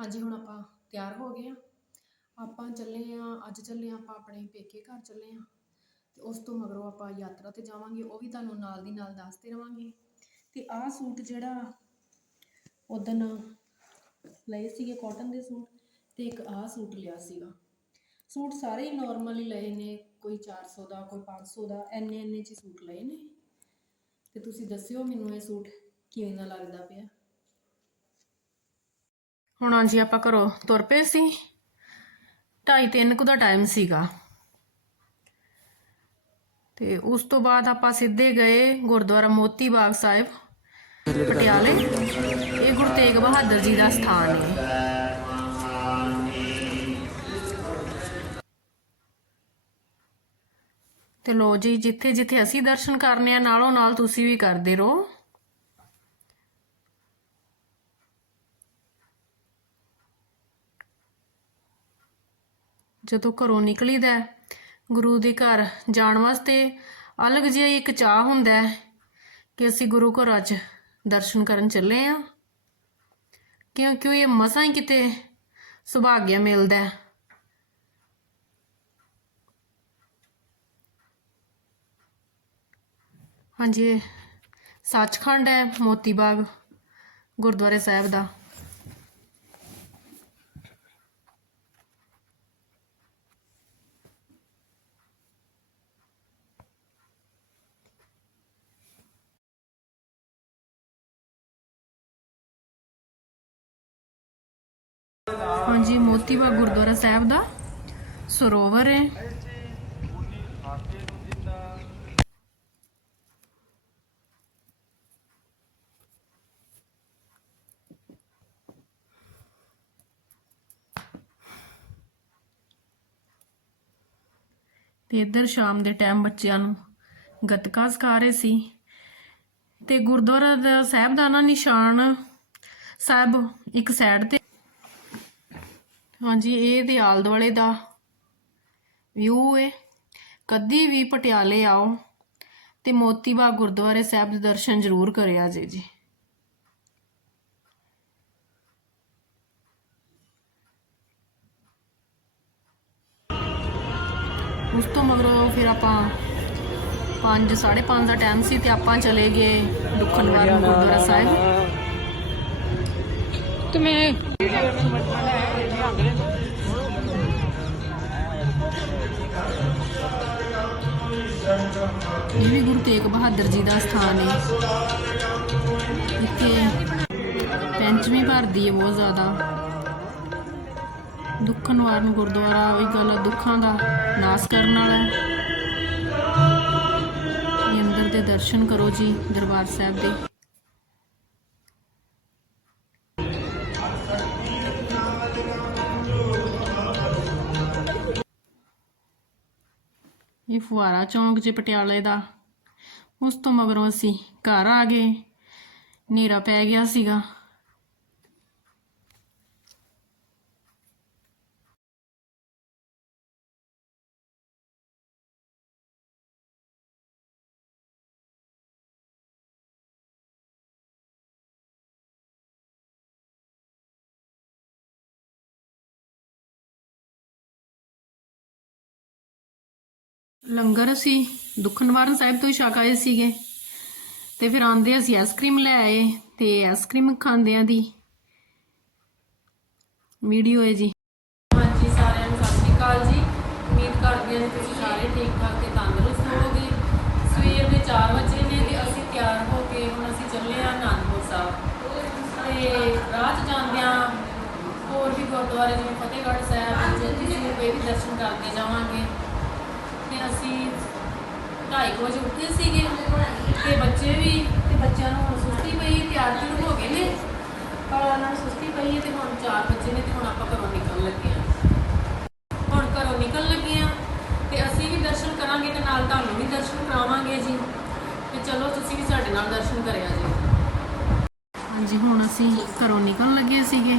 ਹਾਂਜੀ, ਹੁਣ ਆਪਾਂ ਤਿਆਰ ਹੋ ਗਏ ਆ ਆਪਾਂ ਚੱਲੇ ਆ ਅੱਜ ਚੱਲੇ ਆ ਆਪਾਂ ਆਪਣੇ ਪੇਕੇ ਘਰ ਚੱਲੇ ਆ ਤੇ ਉਸ ਤੋਂ ਮਗਰੋਂ ਆਪਾਂ ਯਾਤਰਾ ਤੇ ਜਾਵਾਂਗੇ, ਉਹ ਵੀ ਤੁਹਾਨੂੰ ਨਾਲ ਦੀ ਨਾਲ ਦੱਸਦੇ ਰਵਾਂਗੇ। ਤੇ ਆਹ ਸੂਟ ਜਿਹੜਾ ਉਦਣ ਲਏ ਸੀਗੇ ਕਾਟਨ ਦੇ ਸੂਟ, ਤੇ ਇੱਕ ਆਹ ਸੂਟ ਲਿਆ ਸੀਗਾ। ਸੂਟ ਸਾਰੇ ਹੀ ਨਾਰਮਲ ਹੀ ਲਏ ਨੇ, ਕੋਈ 400 ਦਾ, ਕੋਈ 500 ਦਾ ਐਨੇ ਐਨੇ ਚ ਸੂਟ ਲਏ ਨੇ। ਤੇ ਤੁਸੀਂ ਦੱਸਿਓ ਮੈਨੂੰ ਇਹ ਸੂਟ ਕਿਵੇਂ ਦਾ ਲੱਗਦਾ ਪਿਆ। ਹੁਣ ਹਾਂਜੀ ਆਪਾਂ ਘਰੋਂ ਤੁਰ ਪਏ ਸੀ। ਢਾਈ ਤਿੰਨ ਕੁ ਦਾ ਟਾਈਮ ਸੀਗਾ। ਤੇ ਉਸ ਤੋਂ ਬਾਅਦ ਆਪਾਂ ਸਿੱਧੇ ਗਏ ਗੁਰਦੁਆਰਾ ਮੋਤੀ ਬਾਗ ਸਾਹਿਬ, ਪਟਿਆਲੇ। ਇਹ ਗੁਰੂ ਤੇਗ ਬਹਾਦਰ ਜੀ ਦਾ ਸਥਾਨ ਹੈ। ਤੇ ਲੋ ਜੀ ਜਿੱਥੇ ਜਿੱਥੇ ਅਸੀਂ ਦਰਸ਼ਨ ਕਰਨੇ ਆ ਨਾਲੋਂ ਨਾਲ ਤੁਸੀਂ ਵੀ ਕਰਦੇ ਰਹੋ। ਜਦੋਂ ਘਰੋਂ ਨਿਕਲੀਦਾ ਹੈ, ਗੁਰੂ ਦੇ ਘਰ ਜਾਣ ਵਾਸਤੇ ਅਲੱਗ ਜਿਹਾ ਇੱਕ ਚਾਹ ਹੁੰਦਾ ਹੈ ਕਿ ਅਸੀਂ ਗੁਰੂ ਘਰਾਂ 'ਚ ਦਰਸ਼ਨ ਕਰਨ ਚੱਲੇ ਆ ਕਿਉਂਕਿ ਇਹ ਮਸਾਂ ਹੀ ਕਿਤੇ ਸੁਭਾਗਿਆ ਮਿਲਦਾ ਹੈ। ਹਾਂਜੀ ਸੱਚਖੰਡ ਹੈ ਮੋਤੀ ਬਾਗ ਗੁਰਦੁਆਰੇ ਸਾਹਿਬ ਦਾ। ਹਾਂਜੀ ਮੋਤੀਬਾ ਗੁਰਦੁਆਰਾ ਸਾਹਿਬ ਦਾ ਸਰੋਵਰ ਹੈ। ਤੇ ਇੱਧਰ ਸ਼ਾਮ ਦੇ ਟਾਈਮ ਬੱਚਿਆਂ ਨੂੰ ਗੱਤਕਾ ਸਿਖਾ ਰਹੇ ਸੀ। ਤੇ ਗੁਰਦੁਆਰਾ ਸਾਹਿਬ ਦਾ ਨਾ ਨਿਸ਼ਾਨ ਸਾਹਿਬ ਇੱਕ ਸਾਈਡ ਤੇ ਹਾਂਜੀ, ਇਹ ਦੇ ਆਲੇ ਦੁਆਲੇ ਦਾ ਵਿਊ ਹੈ ਕਦੀ ਵੀ ਪਟਿਆਲੇ ਆਓ ਤੇ ਮੋਤੀ ਬਾਗ ਗੁਰਦੁਆਰੇ ਸਾਹਿਬ ਦੇ ਦਰਸ਼ਨ ਜ਼ਰੂਰ ਕਰਿਆ ਜੇ ਜੀ। ਉਸ ਤੋਂ ਮਗਰੋਂ ਫਿਰ ਆਪਾਂ 5 5:30 ਦਾ ਟਾਈਮ ਸੀ ਤੇ ਆਪਾਂ ਚਲੇ ਗਏ ਦੁੱਖਨਵਾਰ ਗੁਰਦੁਆਰਾ ਸਾਹਿਬ। ਤੇ ਮੈਂ ਇਹ ਵੀ ਗੁਰੂ ਤੇਗ ਬਹਾਦਰ ਜੀ ਦਾ ਸਥਾਨ ਹੈ ਇੱਥੇ ਪੈਂਚਵੀਂ ਭਰਦੀ ਹੈ ਬਹੁਤ ਜ਼ਿਆਦਾ। ਦੁੱਖ ਨਿਵਾਰਨ ਗੁਰਦੁਆਰਾ ਉਹੀ ਗੱਲ ਆ, ਦੁੱਖਾਂ ਦਾ ਨਾਸ ਕਰਨ ਵਾਲਾ ਹੈ। ਇਹ ਅੰਦਰ ਦੇ ਦਰਸ਼ਨ ਕਰੋ ਜੀ ਦਰਬਾਰ ਸਾਹਿਬ ਦੇ। ਇਹ ਫੁਆਰਾ ਚੌਂਕ ਜੇ ਪਟਿਆਲੇ ਦਾ। ਉਸ ਤੋਂ ਮਗਰੋਂ ਅਸੀਂ ਘਰ ਆ ਗਏ। ਹਨੇਰਾ ਪੈ ਗਿਆ ਸੀਗਾ। ਲੰਗਰ ਅਸੀਂ ਦੁੱਖ ਨਿਵਾਰਨ ਸਾਹਿਬ ਤੋਂ ਹੀ ਛਕ ਸੀਗੇ। ਤੇ ਫਿਰ ਆਂਦੇ ਅਸੀਂ ਆਈਸਕ੍ਰੀਮ ਲੈ ਆਏ ਤੇ ਆਈਸਕ੍ਰੀਮ ਖਾਂਦਿਆਂ ਦੀ ਵੀਡੀਓ ਹੈ ਜੀ। ਹਾਂਜੀ, ਸਾਰਿਆਂ ਨੂੰ ਸਤਿ ਸ਼੍ਰੀ ਅਕਾਲ ਜੀ। ਉਮੀਦ ਕਰਦੇ ਹਾਂ ਕਿ ਤੁਸੀਂ ਸਾਰੇ ਠੀਕ ਠਾਕ ਤੇ ਤੰਦਰੁਸਤ ਹੋਵੋਗੇ। ਸਵੇਰ ਦੇ 4 ਵਜੇ ਨੇ ਤੇ ਅਸੀਂ ਤਿਆਰ ਹੋ ਕੇ ਹੁਣ ਅਸੀਂ ਚੱਲੇ ਆ ਆਨੰਦਪੁਰ ਸਾਹਿਬ। ਤੇ ਰਾਹ 'ਚ ਜਾਂਦਿਆਂ ਹੋਰ ਵੀ ਗੁਰਦੁਆਰੇ ਜਿਵੇਂ ਫਤਿਹਗੜ੍ਹ ਸਾਹਿਬ ਜੋਤੀ ਸਰੂਪ ਵੀ ਦਰਸ਼ਨ ਕਰਕੇ ਜਾਵਾਂਗੇ। ਅਸੀਂ 2:30 ਵਜੇ ਉੱਠੇ ਸੀਗੇ ਤੇ ਬੱਚੇ ਵੀ ਤੇ ਬੱਚਿਆਂ ਨੂੰ ਹੁਣ ਸੁਸਤੀ ਪਈ ਹੈ, ਤਿਆਰ ਤਿਉਰ ਹੋ ਗਏ ਨੇ। ਪਰ ਉਹਨਾਂ ਨੂੰ ਸੁਸਤੀ ਪਈ ਹੈ ਤੇ ਹੁਣ ਚਾਰ ਬੱਚੇ ਨੇ ਤੇ ਹੁਣ ਆਪਾਂ ਘਰੋਂ ਨਿਕਲਣ ਲੱਗੇ ਆ ਹੁਣ ਘਰੋਂ ਨਿਕਲਣ ਲੱਗੇ ਆ ਤੇ ਅਸੀਂ ਵੀ ਦਰਸ਼ਨ ਕਰਾਂਗੇ ਤੇ ਨਾਲ ਤੁਹਾਨੂੰ ਵੀ ਦਰਸ਼ਨ ਕਰਾਵਾਂਗੇ ਜੀ। ਤੇ ਚਲੋ ਤੁਸੀਂ ਵੀ ਸਾਡੇ ਨਾਲ ਦਰਸ਼ਨ ਕਰਿਆ ਜੀ। ਹਾਂਜੀ ਹੁਣ ਅਸੀਂ ਘਰੋਂ ਨਿਕਲਣ ਲੱਗੇ ਸੀਗੇ।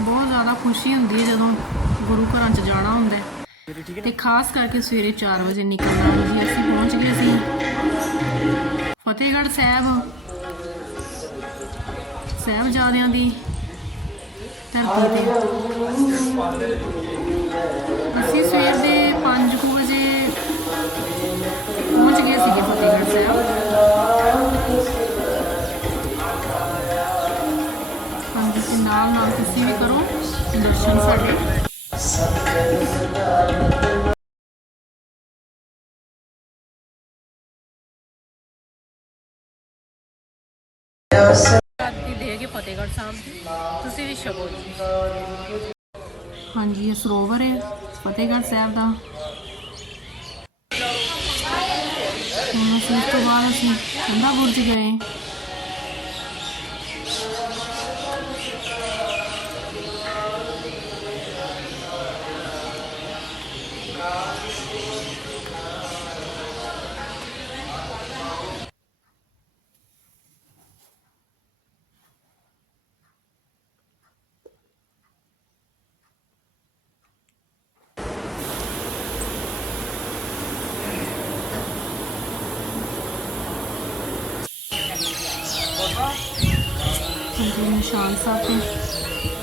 ਬਹੁਤ ਜ਼ਿਆਦਾ ਖੁਸ਼ੀ ਹੁੰਦੀ ਹੈ ਜਦੋਂ ਗੁਰੂ ਘਰਾਂ 'ਚ ਜਾਣਾ ਹੁੰਦਾ ਹੈ। ਤੇ ਖਾਸ ਕਰਕੇ ਸਵੇਰੇ 4 ਵਜੇ ਨਿਕਲਣਾ ਜੀ ਅਸੀਂ ਪਹੁੰਚ ਗਏ ਸੀ। ਫਤਿਹਗੜ੍ਹ ਸਾਹਿਬ, ਸਾਹਿਬਜ਼ਾਦਿਆਂ ਦੀ ਧਰਤੀ ਤੇ। ਨਾਲ ਤੁਸੀਂ ਵੀ ਕਰੋ ਦਰਸ਼ਨ ਸਾਡੇ। ਦੀ ਫਤਿਹਗੜ੍ਹ ਸਾਹਿਬ ਦੀ ਤੁਸੀਂ ਵੀ ਛਕੋ ਜੀ। ਹਾਂਜੀ ਇਹ ਸਰੋਵਰ ਹੈ ਫਤਿਹਗੜ੍ਹ ਸਾਹਿਬ ਦਾ। ਹੁਣ ਅਸੀਂ ਇਸ ਤੋਂ ਬਾਅਦ ਅਸੀਂ ਠੰਡਾ ਬੁਰਜ ਗਏ। ਹਾਂਜੀ ਨਿਸ਼ਾਨ ਸਾਹਿਬ ਤੇ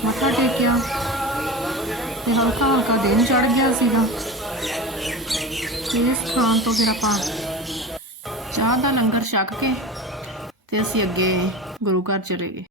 ਮੱਥਾ ਟੇਕਿਆ ਤੇ ਹਲਕਾ ਹਲਕਾ ਦਿਨ ਚੜ ਗਿਆ ਸੀਗਾ। ਤੇ ਇਸ ਥਾਂ ਤੋਂ ਫਿਰ ਆਪਾਂ ਚਾਹ ਦਾ ਲੰਗਰ ਛਕ ਕੇ ਤੇ ਅਸੀਂ ਅੱਗੇ ਗੁਰੂ ਘਰ ਚਲੇ ਗਏ।